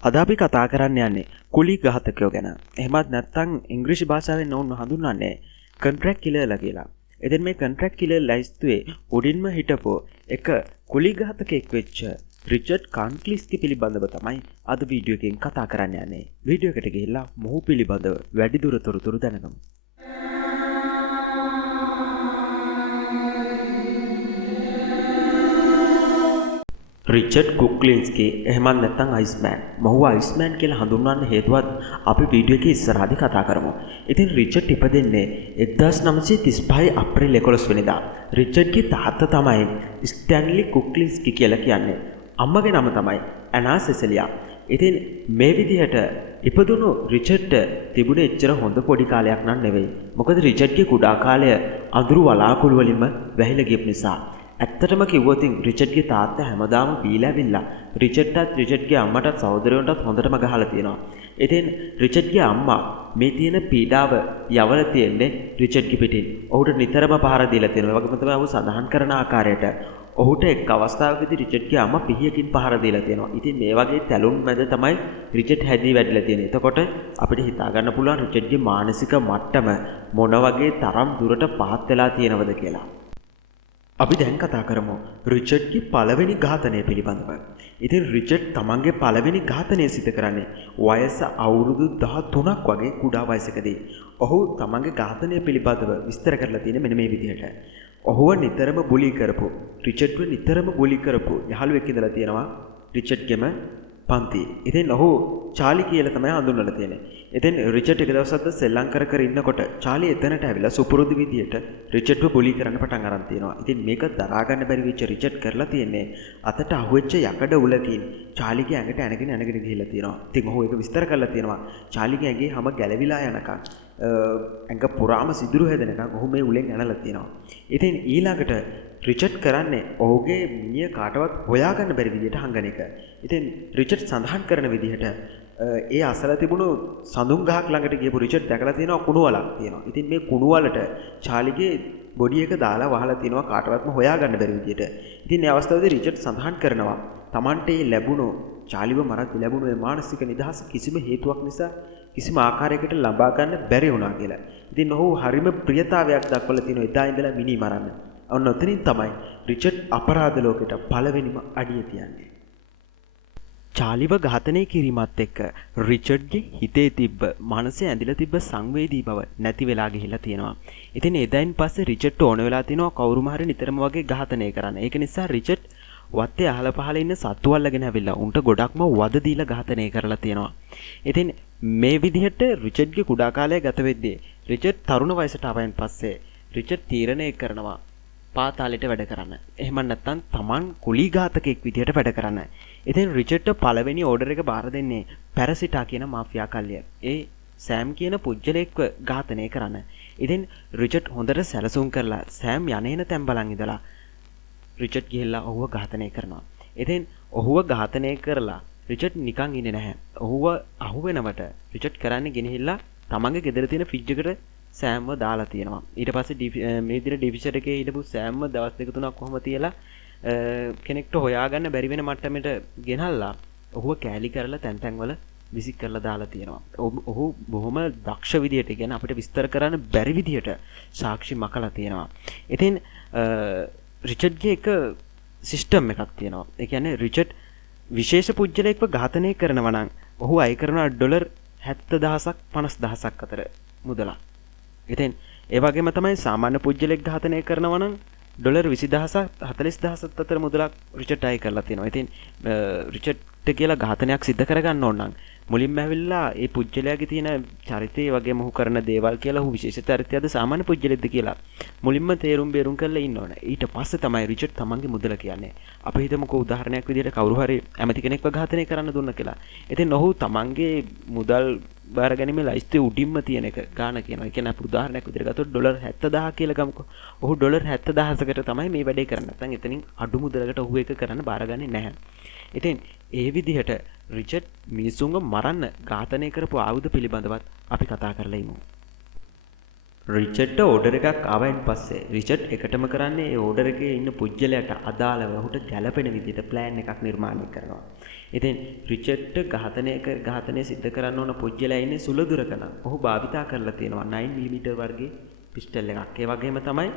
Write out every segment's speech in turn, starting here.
අද අපි කතා කරන්න යන්නේ කුලී ඝාතකයෝ ගැන. එහෙමත් නැත්නම් ඉංග්‍රීසි භාෂාවෙන් ඔවුන් හඳුන්වන්නේ කොන්ට්‍රැක්ට් කිලර්ලා කියලා. ඉතින් මේ කොන්ට්‍රැක්ට් කිලර් ලයිස්තුවේ උඩින්ම හිටපු එක කුලී ඝාතකයෙක් වෙච්ච රිචඩ් කන්ක්ලිස්කි පිළිබඳව තමයි අද වීඩියෝ එකෙන් කතා කරන්න යන්නේ. වීඩියෝ එකට ගිහිල්ලා මොහු පිළිබඳව වැඩිදුර තොරතුරු දැනගමු. රිචඩ් කුක්ලින්ස්කි එහෙමත් නැත්නම් අයිස්මෑන්. මොහු අයිස්මෑන් කියලා හඳුන්වන්න හේතුවත් අපි වීඩියෝ එකේ ඉස්සරහදී කතා කරමු. ඉතින් රිචඩ් ඉපදෙන්නේ 1935 අප්‍රේල් 11 වෙනිදා. රිචඩ්ගේ තාත්තා තමයි ස්ටැන්ලි කුක්ලින්ස්කි කියලා කියන්නේ. අම්මගේ නම තමයි ඇනා සෙසලියා. ඉතින් මේ විදිහට ඉපදුණු රිචඩ්ට තිබුණේ එච්චර හොඳ පොඩි කාලයක් නන් නෙවෙයි. මොකද රිචඩ්ගේ කුඩා කාලය අඳුරු වලාකුළු වලින්ම වැහිලා ගියපු නිසා. ඇත්තටම කිව්වොත් රිචඩ්ගේ තාත්තා හැමදාම බීලා ඇවිල්ලා රිචඩ්ටත් රිචඩ්ගේ අම්මටත් සහෝදරයන්ටත් හොඳටම ගහලා තියෙනවා. ඉතින් රිචඩ්ගේ අම්මා මේ තියෙන පීඩාව යවලා තියෙන්නේ රිචඩ්ගේ පිටින්. ඔහුට නිතරම පහර දීලා තියෙනවා. ඒ වගේම තමයි ඔහු සඳහන් කරන ආකාරයට ඔහුට එක් අවස්ථාවකදී රිචඩ්ගේ අම්මා පිහියකින් පහර දීලා තියෙනවා. ඉතින් මේ වගේ තැලුම් මැද තමයි රිචඩ් හැදී වැඩිලා තියෙන්නේ. එතකොට අපිට හිතා ගන්න පුළුවන් රිචඩ්ගේ මානසික මට්ටම මොන වගේ තරම් දුරට පහත් වෙලා තියෙනවද කියලා. අපි දැන් කතා කරමු රිචඩ්ගේ පළවෙනි ඝාතනය පිළිබඳව. ඉතින් රිචඩ් තමන්ගේ පළවෙනි ඝාතනය සිදු කරන්නේ වයස අවුරුදු 13ක් වගේ කුඩා වයසකදී. ඔහු තමන්ගේ ඝාතනය පිළිබඳව විස්තර කරලා තියෙන්නේ මෙන්න මේ විදිහට. ඔහුව නිතරම බුලි කරපු, රිචඩ්ව නිතරම බුලි කරපු යහළුවෙක් ඉඳලා තියෙනවා රිචඩ්ගෙම පන්ති. ඉතින් ඔහු චාලි කියලා තමයි හඳුන්වලා තියෙන්නේ. ඉතින් රිචඩ් එක දවසක් සෙල්ලම් කර ඉන්නකොට චාලි එතනට ඇවිල්ලා සුපුරුදු විදියට රිචඩ්ව බුලි කරන්න පටන් අරන් තියෙනවා. ඉතින් මේක දරා ගන්න බැරි වෙච්ච රිචඩ් කරලා තියෙන්නේ අතට අහුවෙච්ච යකඩ උලකින් චාලිගේ ඇඟට ඇනගෙන ගිහිල්ලා තියෙනවා. ඉතින් ඔහු ඒක විස්තර කරලා තියෙනවා. චාලිගේ ඇඟේ හැම ගැලවිලා යනකම් ඇඟ පුරාම සිදුරු හැදෙනකම් ඔහු මේ උලෙන් ඇනලා තියෙනවා. ඉතින් ඊළඟට රිචඩ් කරන්නේ ඔහුගේ මිනිහ කාටවත් හොයාගන්න බැරි විදියට හංගන එක. ඉතින් රිචඩ් සඳහන් කරන විදිහට ඒ අසල තිබුණු සඳුන් ගහක් ළඟට ගියපු රිචඩ් දැකලා තියෙනවා කුණු වලක් තියෙනවා. ඉතින් මේ කුණු වලට චාලිගේ බොඩි එක දාලා වහලා තිනවා කාටවත්ම හොයාගන්න බැරි විදියට. ඉතින් මේ අවස්ථාවේදී රිචඩ් සඳහන් කරනවා Tamante ලැබුණු චාලිව මරද්දී ලැබුණු මේ මානසික නිදහස කිසිම හේතුවක් නිසා කිසිම ආකාරයකට ලබා ගන්න බැරි වුණා කියලා. ඉතින් ඔහු හරිම ප්‍රියතාවයක් දක්වලා තිනවා එදා ඉඳලා මිනි මරන්න. ඔන්න ඔතනින් තමයි රිචඩ් අපරාධ ලෝකෙට පළවෙනිම අඩිය තියන්නේ. චාලිව ඝාතනය කිරීමත් එක්ක රිචඩ්ගේ හිතේ තිබ්බ මනසේ ඇඳිලා තිබ්බ සංවේදී බව නැති වෙලා ගිහිල්ලා තියෙනවා. ඉතින් එදායින් පස්සේ රිචඩ්ට ඕන වෙලා තිනවා කවුරුම හරි නිතරම වගේ ඝාතනය කරන්න. ඒක නිසා රිචඩ් වත්තේ අහල පහල ඉන්න සත්තු අල්ලගෙන ඇවිල්ලා උන්ට ගොඩක්ම වද දීලා ඝාතනය කරලා තියෙනවා. ඉතින් මේ විදිහට රිචඩ්ගේ කුඩා කාලය ගත වෙද්දී රිචඩ් තරුණ වයසට ආවයින් පස්සේ රිචඩ් තීරණය කරනවා පාතාලෙට වැඩ කරන්න. එහෙම නැත්නම් Taman කුලී ඝාතකයෙක් විදියට වැඩ කරන්න. ඉතින් රිචඩ්ට පළවෙනි ඕඩර් එක බාර දෙන්නේ පැරසිටා කියන මාෆියා කල්ලිය. ඒ සෑම් කියන පුජ්‍යලෙක්ව ඝාතනය කරන්න. ඉතින් රිචඩ් හොඳට සැලසුම් කරලා සෑම් යන්නේන තැන් බලන් ඉඳලා රිචඩ් ගිහිල්ලා ඔහුව ඝාතනය කරනවා. ඉතින් ඔහුව ඝාතනය කරලා රිචඩ් නිකන් ඉන්නේ නැහැ. ඔහුව අහුවෙනවට රිචඩ් කරන්නේ ගෙනහිල්ලා තමන්ගේ ගෙදර තියෙන ෆ්‍රිජ් එකට සෑම්ව දාලා තියෙනවා. ඊට පස්සේ මේ විදිහට ඩිවිෂන් එකේ හිටපු සෑම්ව දවස් දෙක තුනක් කොහොම තියලා කෙනෙක්ට හොයාගන්න බැරි වෙන මට්ටමට ගෙනල්ලා ඔහුව කෑලි කරලා තැන් තැන් වල විසික් කරලා දාලා තියෙනවා. ඔහු බොහොම දක්ෂ විදියට කියන්නේ අපිට විස්තර කරන්න බැරි විදියට සාක්ෂි මකලා තියෙනවා. ඉතින් රිචඩ්ගේ එක සිස්ටම් එකක් තියෙනවා. ඒ කියන්නේ රිචඩ් විශේෂ පුජ්‍යලෙක්ව ඝාතනය කරනවා නම් ඔහු අය කරනවා ඩොලර් 70000ක් 50000ක් අතර මුදලක්. ඉතින් ඒ වගේම තමයි සාමාන්‍ය පුජ්‍යලෙක් ඝාතනය කරනවා නම් ඩොලර් 20000ක් 40000ක් අතර මුදලක් රිචඩ් අය කරලා තියෙනවා. ඉතින් රිචඩ්ට කියලා ඝාතනයක් සිද්ධ කරගන්න ඕන නම් මුලින්ම ඇවිල්ලා ඒ පුජ්‍යලයාගේ තියෙන චරිතය වගේම ඔහු කරන දේවල් කියලා ඔහු විශේෂ චරිතයක්ද සාමාන්‍ය පුජ්‍යලෙක්ද කියලා මුලින්ම තේරුම් බේරුම් කරලා ඉන්න ඕන. ඊට පස්සේ තමයි රිචඩ් තමන්ගේ මුදල කියන්නේ. අපි හිතමුකෝ උදාහරණයක් විදිහට කවුරු හරි ඇමති කෙනෙක්ව ඝාතනය කරන්න දුන්න කියලා. ඉතින් ඔහු තමන්ගේ මුදල් බාර ගැනීමේ ලයිස්තුවේ උඩින්ම තියෙන එක ගාන කියනවා. ඒ කියන්නේ අපි උදාහරණයක් විදිහට ගත්තොත් ඩොලර් 70000 කියලා ගමුකෝ. ඔහු ඩොලර් 70000කට තමයි මේ වැඩේ කරන්නේ. නැත්නම් එතනින් අඩු මුදලකට ඔහු ඒක කරන්න බාරගන්නේ නැහැ. ඉතින් ඒ විදිහට රිචඩ් මිනිසුන්ව මරන්න ඝාතනය කරපු ආයුධ පිළිබඳවත් අපි කතා කරලා ඉමු. රිචඩ්ට ඕඩර් එකක් ආවයින් පස්සේ රිචඩ් එකටම කරන්නේ ඒ ඕඩර් එකේ ඉන්න පුජ්‍යලයට අදාළව ඔහුට ගැළපෙන විදිහට ප්ලෑන් එකක් නිර්මාණය කරනවා. ඉතින් රිචඩ්ට ඝාතනය සිද්ධ කරන්න ඕන පුජ්‍යලයා ඉන්නේ සුළුදුරක නම් ඔහු භාවිතා කරලා තියෙනවා 9mm වර්ගයේ පිස්ටල් එකක්. ඒ වගේම තමයි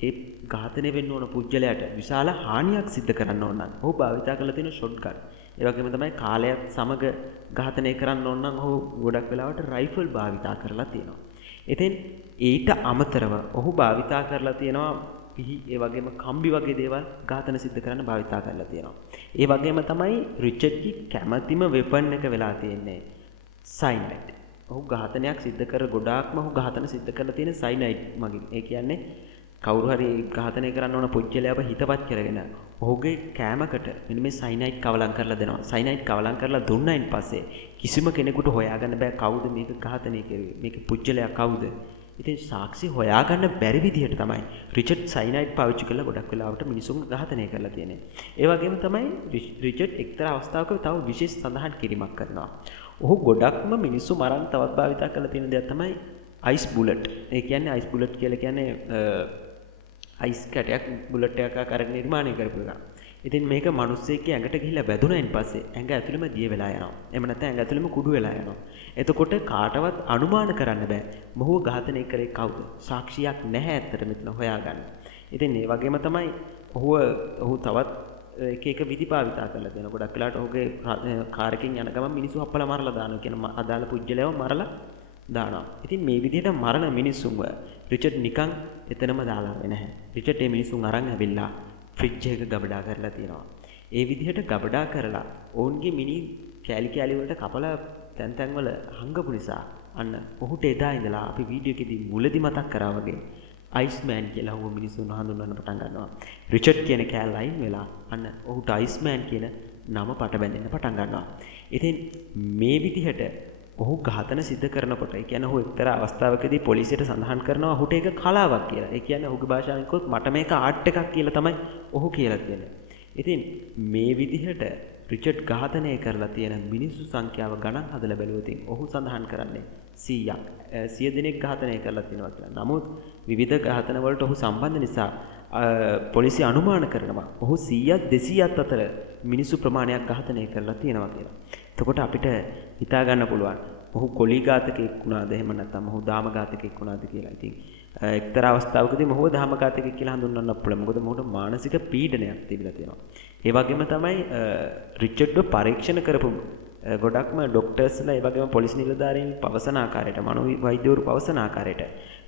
ඒ ඝාතනය වෙන්න ඕන පුජ්‍යලයට විශාල හානියක් සිද්ධ කරන්න ඕන නම් ඔහු භාවිතා කරලා තියෙන ෂොට්ගන්. ඒ වගේම තමයි කාලයත් සමග ඝාතනය කරන්න ඕන නම් ඔහු ගොඩක් වෙලාවට රයිෆල් භාවිතා කරලා තියෙනවා. ඉතින් ඊට අමතරව ඔහු භාවිතා කරලා තියෙනවා පිහි ඒ වගේම කම්බි වගේ දේවල් ඝාතන සිද්ධ කරන්න භාවිතා කරලා තියෙනවා. ඒ වගේම තමයි රිචඩ්ගේ කැමැතිම වෙපන් එක වෙලා තියෙන්නේ සයිනයිඩ්. ඔහු ඝාතනයක් සිද්ධ කර ගොඩාක්ම ඔහු ඝාතන සිද්ධ කරලා තියෙන සයිනයිඩ් මගින්. ඒ කියන්නේ කවුරු හරි ඝාතනය කරන්න ඕන පුජ්‍යලයාව හිතවත් කරගෙන ඔහුගේ කෑමකට මෙන්න මේ සයිනයිඩ් කවලම් කරලා දෙනවා. සයිනයිඩ් කවලම් කරලා දුන්නයින් පස්සේ කිසිම කෙනෙකුට හොයාගන්න බෑ කවුද මේක ඝාතනය කරුවේ. මේක පුජ්‍යලයා කවුද? ඉතින් සාක්ෂි හොයාගන්න බැරි විදිහට තමයි රිචඩ් සයිනයිඩ් පාවිච්චි කරලා ගොඩක් වෙලාවට මිනිසුන් ඝාතනය කරලා තියෙන්නේ. ඒ වගේම තමයි රිචඩ් එක්තරා අවස්ථාවක තව විශේෂ සඳහන් කිරීමක් කරනවා. ඔහු ගොඩක්ම මිනිස්සු මරන්න තවත් භාවිතා කරලා තියෙන දෙයක් තමයි අයිස් බුලට්. ඒ කියන්නේ අයිස් බුලට් කියලා කියන්නේ අයිස් කැටයක් බුලට් එකක් අරගෙන නිර්මාණය කරපු එක. ඉතින් මේක මිනිස්සෙක්ගේ ඇඟට ගිහිල්ලා වැදුනයින් පස්සේ ඇඟ ඇතුළෙම දිය වෙලා යනවා. එහෙම නැත්නම් ඇඟ ඇතුළෙම කුඩු වෙලා යනවා. එතකොට කාටවත් අනුමාන කරන්න බෑ මොහුව ඝාතනය කරේ කවුද? සාක්ෂියක් නැහැ ඇත්තට මෙතන හොයාගන්න. ඉතින් ඒ වගේම තමයි ඔහු තවත් එක විදි භාවිතා කරලා දෙනවා. ගොඩක් වෙලාවට ඔහුගේ කාර් එකකින් යන ගමන් මිනිස්සු අප්පලා මරලා දානවා කියන අදාළ පුජ්‍යලයව මරලා දානවා. ඉතින් මේ විදිහට මරණ මිනිස්සුන්ව රිචඩ් නිකන් එතනම දාලා නැහැ. රිචඩ් මේ මිනිස්සුන් අරන් ඇවිල්ලා ෆ්‍රිජ් එක ගබඩා කරලා තියෙනවා. ඒ විදිහට ගබඩා කරලා ඔවුන්ගේ මිනි කෑලි වලට කපලා තැන් වල හංගපු නිසා අන්න ඔහුට එදා ඉඳලා අපි වීඩියෝ එකේදී මුලදි මතක් කරා වගේ අයිස්මෑන් කියලා ඔහු මිනිස්සුන් හඳුන්වන්න පටන් ගන්නවා. රිචඩ් කියන කෑල්ල අයින් වෙලා අන්න ඔහුට අයිස්මෑන් කියන නම පට බැඳෙන්න පටන් ගන්නවා. ඉතින් මේ විදිහට ඔහු ඝාතන සිද්ධ කරනකොට ඒ කියන්නේ ඔහු එක්තරා අවස්ථාවකදී පොලිසියට සඳහන් කරනවා ඔහුට ඒක කලාවක් කියලා. ඒ කියන්නේ ඔහුගේ භාෂාවෙන් කිව්වොත් මට මේක ආර්ට් එකක් කියලා තමයි ඔහු කියලා තියෙන්නේ. ඉතින් මේ විදිහට රිචඩ් ඝාතනය කරලා තියෙන මිනිස්සු සංඛ්‍යාව ගණන් හදලා බැලුවොත් ඔහු සඳහන් කරන්නේ 100ක්. 100 දෙනෙක් ඝාතනය කරලා තියෙනවා කියලා. නමුත් විවිධ ඝාතන වලට ඔහු සම්බන්ධ නිසා පොලිසිය අනුමාන කරනවා ඔහු 100ක් 200ක් අතර මිනිස්සු ප්‍රමාණයක් ඝාතනය කරලා තියෙනවා කියලා. එතකොට අපිට හිතා ගන්න පුළුවන් ඔහු කොලී ඝාතකයෙක් වුණාද එහෙම නැත්නම් ඔහු දාම ඝාතකයෙක් වුණාද කියලා. ඉතින් එක්තරා අවස්ථාවකදී මොහොව දාම ඝාතකයෙක් කියලා හඳුන්වන්න පුළුවන්. මොකද මොහුට මානසික පීඩනයක් තිබිලා තියෙනවා. ඒ වගේම තමයි රිචඩ්ව පරීක්ෂණ කරපු ගොඩක්ම ඩොක්ටර්ස්ලා ඒ වගේම පොලිස් නිලධාරීන් පවසන ආකාරයට මනෝවෛද්‍යවරු පවසන ආකාරයට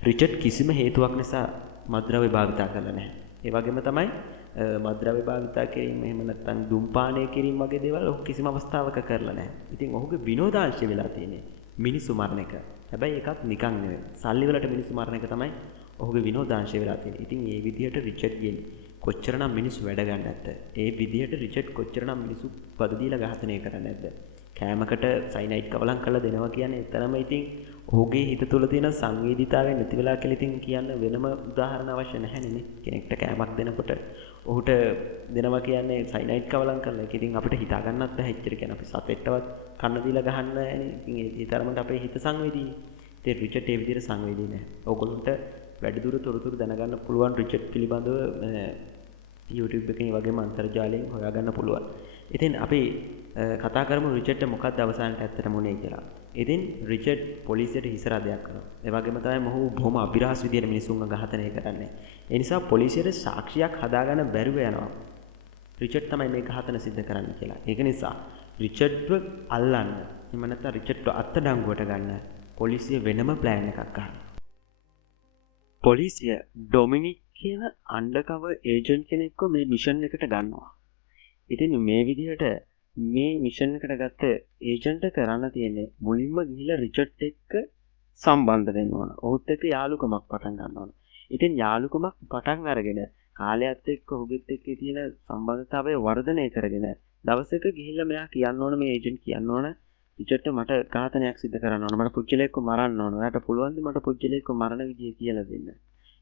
රිචඩ් කිසිම හේතුවක් නිසා මත්ද්‍රව්‍ය භාවිතා කරලා නැහැ. ඒ වගේම තමයි මත්ද්‍රව්‍ය භාවිතා කිරීම එහෙම නැත්නම් දුම්පානය කිරීම වගේ දේවල් ඔහු කිසිම අවස්ථාවක කරලා නැහැ. ඉතින් ඔහුගේ විනෝදාංශය වෙලා තියෙන්නේ මිනිස්සු මරණ එක. හැබැයි ඒකත් නිකන් නෙවෙයි. සල්ලි වලට මිනිස්සු මරණ එක තමයි ඔහුගේ විනෝදාංශය වෙලා තියෙන්නේ. ඉතින් මේ විදිහට රිචඩ්ගෙන් කොච්චරනම් මිනිස්සු වැඩ ගන්න නැද්ද? ඒ විදිහට රිචඩ් කොච්චරනම් මිනිස්සු පද දීලා ඝාතනය කරන්නේ නැද්ද? කෑමකට සයිනයිඩ් කවලම් කරලා දෙනවා කියන්නේ එතරම් ඉතින් ඔහුගේ හිත තුළ තියෙන සංවේදීතාවය නැති වෙලා කියලා ඉතින් කියන්න වෙනම උදාහරණ අවශ්‍ය නැහැ නේ. කෙනෙක්ට කෑමක් දෙනකොට ඔහුට දෙනවා කියන්නේ සයිනයිඩ් කවලම් කරලා. ඒක ඉතින් අපිට හිතා ගන්නත් බැහැ. එච්චර කියන්නේ අපි සතෙක්ටවත් කන්න දීලා ගහන්න නෑනේ. ඉතින් ඒ තරමට අපේ හිත සංවේදී. ඉතින් රිචඩ් ඒ විදිහට සංවේදී නෑ. ඕගොල්ලන්ට වැඩිදුර තොරතුරු දැනගන්න පුළුවන් රිචඩ් පිළිබඳව YouTube එකේ වගේම අන්තර්ජාලයෙන් හොයාගන්න පුළුවන්. ඉතින් අපි කතා කරමු රිචඩ්ට මොකක්ද අවසානට ඇත්තටම උනේ කියලා. ඉතින් රිචඩ් පොලිසියට හිස රදයක් කරනවා. ඒ වගේම තමයි මොහු බොහොම අභිරහස් විදියට මිනිසුන්ව ඝාතනය කරන්නේ. ඒ නිසා පොලිසියට සාක්ෂියක් හදාගන්න බැරුව යනවා. රිචඩ් තමයි මේ ඝාතන සිද්ධ කරන්නේ කියලා. ඒක නිසා රිචඩ්ව අල්ලන්න, එහෙම නැත්නම් රිචඩ්ව අත්අඩංගුවට ගන්න පොලිසිය වෙනම ප්ලෑන් එකක් ගන්නවා. පොලිසිය ඩොමිනික් කියන අන්ඩර්කවර් ඒජන්ට් කෙනෙක්ව මේ මිෂන් එකට ගන්නවා. ඉතින් මේ විදිහට මේ මිෂන් එකට ගත්ත ඒජන්ට් කරන්න තියෙන්නේ මුලින්ම ගිහිල්ලා රිචඩ් එක්ක සම්බන්ධ වෙන්න ඕන. ඔහුත් එක්ක යාළුකමක් පටන් ගන්න ඕන. ඉතින් යාළුකමක් පටන් අරගෙන කාලයත් එක්ක ඔහුගෙත් එක්ක තියෙන සම්බන්ධතාවය වර්ධනය කරගෙන දවසක ගිහිල්ලා මෙයා කියන්න ඕන මේ ඒජන්ට් කියන්න ඕන රිචඩ්ට මට ඝාතනයක් සිදු කරන්න ඕන. මට පුජ්‍යලෙක්ව මරන්න ඕන. ඔයාට පුළුවන් ද මට පුජ්‍යලෙක්ව මරණ විදිය කියලා දෙන්න.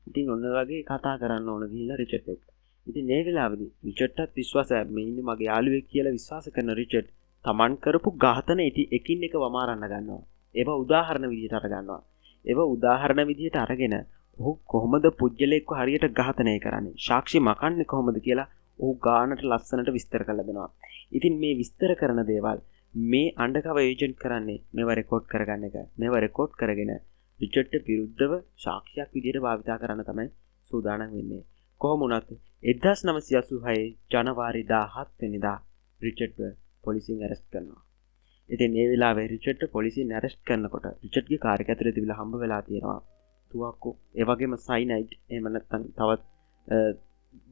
ඉතින් ඔන්න වගේ කතා කරන්න ඕන ගිහිල්ලා රිචඩ් එක්ක. ඉතින් මේ වෙලාවේදී රිචඩ්ටත් විශ්වාසයි මේ ඉන්නේ මගේ යාළුවෙක් කියලා විශ්වාස කරන රිචඩ් තමන් කරපු ඝාතන එකින් එක වමාරන්න ගන්නවා. ඒවා උදාහරණ විදිහට අර ගන්නවා. ඒව උදාහරණ විදිහට අරගෙන ඔහු කොහොමද පුජ්‍යලෙක්ව හරියට ඝාතනය කරන්නේ සාක්ෂි මකන්නේ කොහොමද කියලා ඔහු ගානට ලස්සනට විස්තර කරලා දෙනවා. ඉතින් මේ විස්තර කරන දේවල් මේ අන්ඩර්කවර් ඒජන්ට් කරන්නේ මේව රෙකෝඩ් කරගන්න එක. මේව රෙකෝඩ් කරගෙන රිචඩ්ට විරුද්ධව සාක්ෂියක් විදිහට භාවිතා කරන්න තමයි සූදානම් වෙන්නේ. කොහොම වුණත් 1986 ජනවාරි 17 වෙනිදා රිචඩ්ව පොලිසියෙන් ඇරස්ට් කරනවා. ඉතින් ඒ වෙලාවේ රිචඩ්ට පොලිසියෙන් ඇරස්ට් කරනකොට රිචඩ්ගේ කාර් එක ඇතුලේ තිබිලා හම්බ වෙලා තියෙනවා තුවක්කු, ඒ වගේම සයිනයිඩ්, එහෙම නැත්නම් තවත්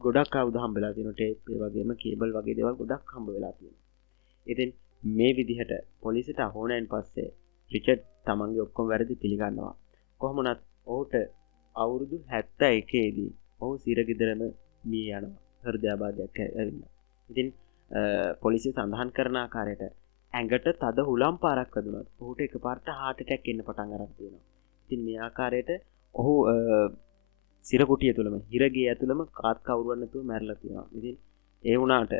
ගොඩක් ආයුධ හම්බ වෙලා තියෙනවා. ටේප්, ඒ වගේම කේබල් වගේ දේවල් ගොඩක් හම්බ වෙලා තියෙනවා. ඉතින් මේ විදිහට පොලිසියට අහුණෙන් පස්සේ රිචඩ් තමන්ගේ ඔක්කොම වැරදි පිළිගන්නවා. කොහොම වුණත් ඔහුට අවුරුදු 71 දී ඔහු සිරගෙදරම මිය යනවා හෘදයාබාධයක් ඇවිල්ලා. ඉතින් පොලිසිය සඳහන් කරන ආකාරයට ඇඟට තද හුලම් පාරක් වැදුනත් ඔහුට එකපාරට heart attack එන්න පටන් අරන් තියෙනවා. ඉතින් මේ ආකාරයට ඔහු සිරකුටිය තුළම හිරගේ ඇතුළම කාත් කවුරුවක් නැතුව මැරලා තියෙනවා. ඉතින් ඒ වුණාට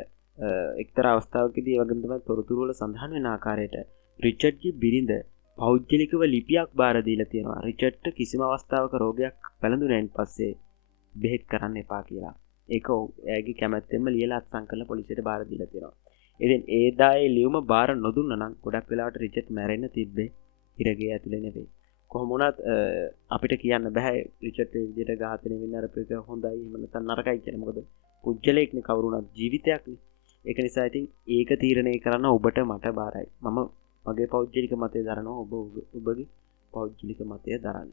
එක්තරා අවස්ථාවකදී ඒ වගේම තමයි තොරතුරු වල සඳහන් වෙන ආකාරයට රිචඩ්ගේ බිරිඳ පෞද්ගලිකව ලිපියක් බාර දීලා තියෙනවා. රිචඩ්ට කිසිම අවස්ථාවක රෝගයක් වැළඳුනයින් පස්සේ බෙහෙත් කරන්න එපා කියලා. ඒක එයාගේ කැමැත්තෙන්ම ලියලා අත්සන් කරලා පොලිසියට බාර දීලා තියෙනවා. ඉතින් ඒ දායේ ලියුම බාර නොදුන්නා නම් ගොඩක් වෙලාවට රිචඩ් මැරෙන්න තිබ්බේ හිරගේ ඇතුලේ නෙවෙයි. කොහොම වුණත් අපිට කියන්න බෑ රිචඩ් ඒ විදිහට ඝාතනය වෙන්න අරපේක හොඳයි එහෙම නැත්නම් නරකයි කියලා. මොකද පුජ්‍යලෙක්නේ කවුරු වුණත් ජීවිතයක්නේ. ඒක නිසා ඉතින් ඒක තීරණය කරන්න ඔබට මට බාරයි. මම මගේ පෞද්ගලික මතය දරනවා, ඔබ ඔබගේ පෞද්ගලික මතය දරන්න.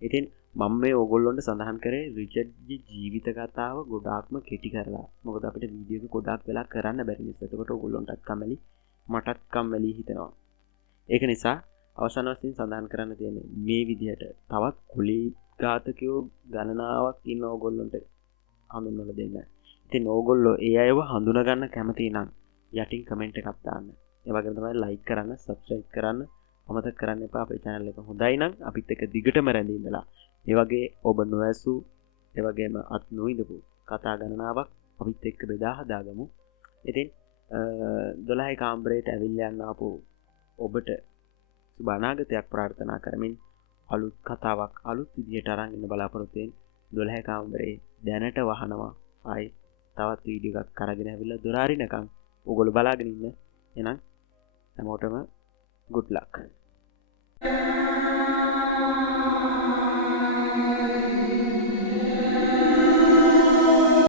ඉතින් මම මේ ඕගොල්ලොන්ට සඳහන් කරේ රිචඩ්ගේ ජීවිත කතාව ගොඩාක්ම කෙටි කරලා. මොකද අපිට වීඩියෝ එක ගොඩාක් වෙලා කරන්න බැරි නිසා. ඒකට ඕගොල්ලොන්ටත් කම්මැලි, මටත් කම්මැලි හිතෙනවා. ඒක නිසා අවසාන වශයෙන් සඳහන් කරන්න තියෙන්නේ මේ විදිහට තවත් කුලී ඝාතකයෝ ගණනාවක් ඉන්න ඕගොල්ලොන්ට හඳුන්වලා දෙන්න. ඉතින් ඕගොල්ලෝ ඒ අයව හඳුනා ගන්න කැමති නම් යටින් කමෙන්ට් එකක් දාන්න. ඒ වගේම තමයි ලයික් කරන්න, සබ්ස්ක්‍රයිබ් කරන්න අමතක කරන්න එපා. අපේ channel එක හොඳයි නම් අපිත් එක්ක දිගටම රැඳී ඉඳලා මේ වගේ ඔබ නොඇසු ඒ වගේම අත් නොවිඳපු කතා ගණනාවක් අපිත් එක්ක බෙදා හදාගමු. ඉතින් 12 කාමරේට ඇවිල්ලා යන්න ආපු ඔබට සුබ අනාගතයක් ප්‍රාර්ථනා කරමින් අලුත් කතාවක් අලුත් විදියට අරන් ඉන්න බලාපොරොත්තු වෙන 12 කාමරේ දැනට වහනවා. ආයි තවත් වීඩියෝ එකක් අරගෙන ඇවිල්ලා දොර අරිනකම් ඔයගොල්ලෝ බලාගෙන ඉන්න. එහෙනම් හැමෝටම good luck.